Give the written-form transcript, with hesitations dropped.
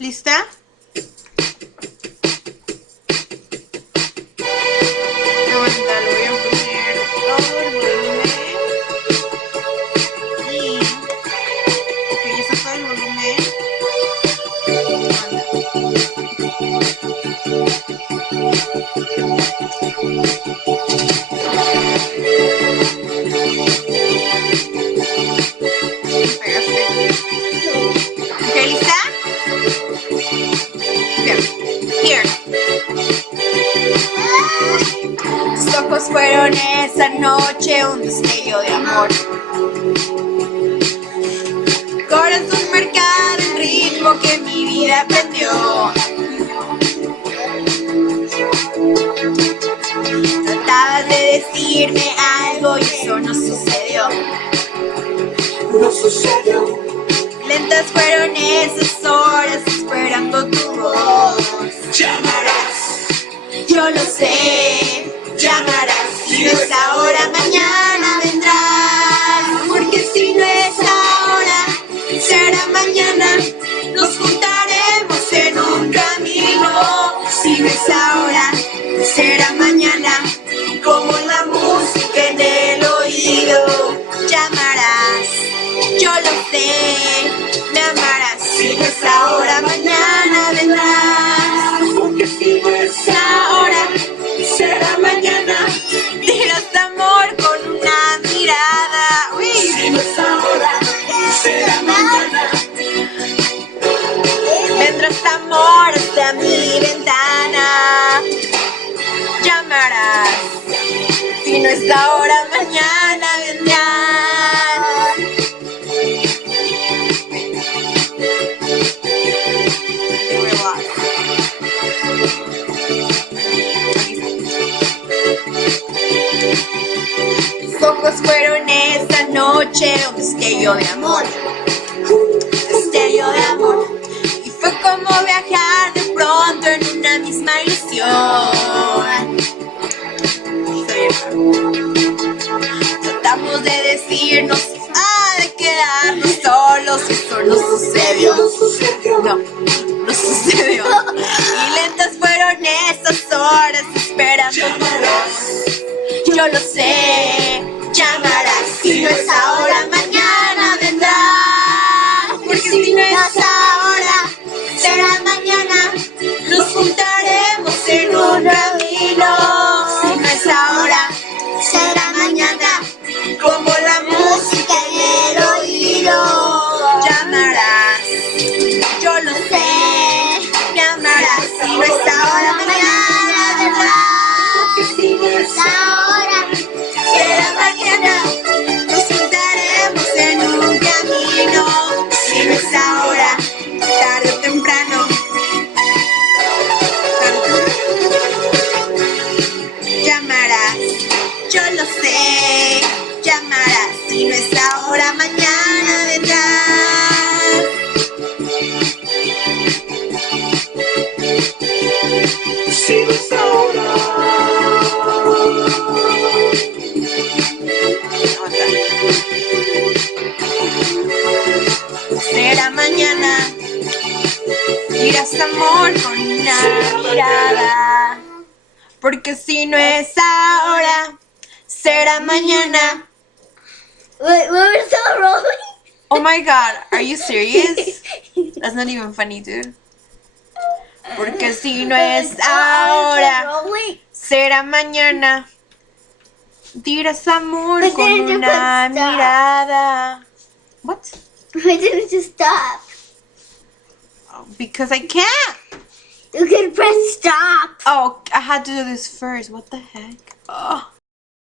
¿Lista? Aguanta, le voy a poner todo el volumen. Y... ok, ya está todo el volumen. Ok, ¿lista? Bien. Here. Tus ojos fueron esa noche un destello de amor. Corazón marcado el ritmo que mi vida aprendió. Tratabas de decirme algo y eso no sucedió. No sucedió. Lentas fueron esas horas esperando tu voz. Llamarás, Yo lo sé, llamarás. Si no es ahora, mañana vendrás. Porque si no es ahora, será mañana. Nos juntaremos en un camino. Si no es ahora, será mañana. Como la música en el oído. Llamarás, yo lo sé, me amarás. Si no es ahora, mañana vendrás. porque si no es Ahora será mañana. dirás amor con una mirada. Uy. Si no es ahora, será mañana. Vendrás amor hasta mi ventana. Llamarás. Si no es ahora, mañana vendrás. Relax. Tus ojos fueron esa noche un destello de amor. Destello de amor. Y fue como viajar de pronto en una misma ilusión. Tratamos de decirnos, de quedarnos solos y eso no sucedió. No sucedió. No, no sucedió. Y lentas fueron esas horas esperando. Llamarás, Yo lo sé, llamarás. Si no es ahora, mañana vendrás. Porque si no es ahora, será mañana. Nos juntaremos en un camino. Si no es ahora, será mañana. Como la música en el oído. Llamarás, yo lo sé, llamarás. Si no es ahora, mañana vendrás. porque si no es Ahora, será mañana. Nos juntaremos en un camino. Si no es ahora, tarde o temprano. Llamarás, yo lo sé. Llamarás. Si no es ahora, mañana vendrás. si no es ahora. Será mañana. Dirás amor con una mirada. Porque si no es ahora, será mañana. Wait, we're still rolling? Oh my god, are you serious? That's not even funny, dude. Porque si no es ahora, Rolling? será mañana. Dirás amor But con then you una put stop. mirada. What? Why didn't you stop? Because I can't. You can press stop. Oh, I had to do this first. What the heck? Oh.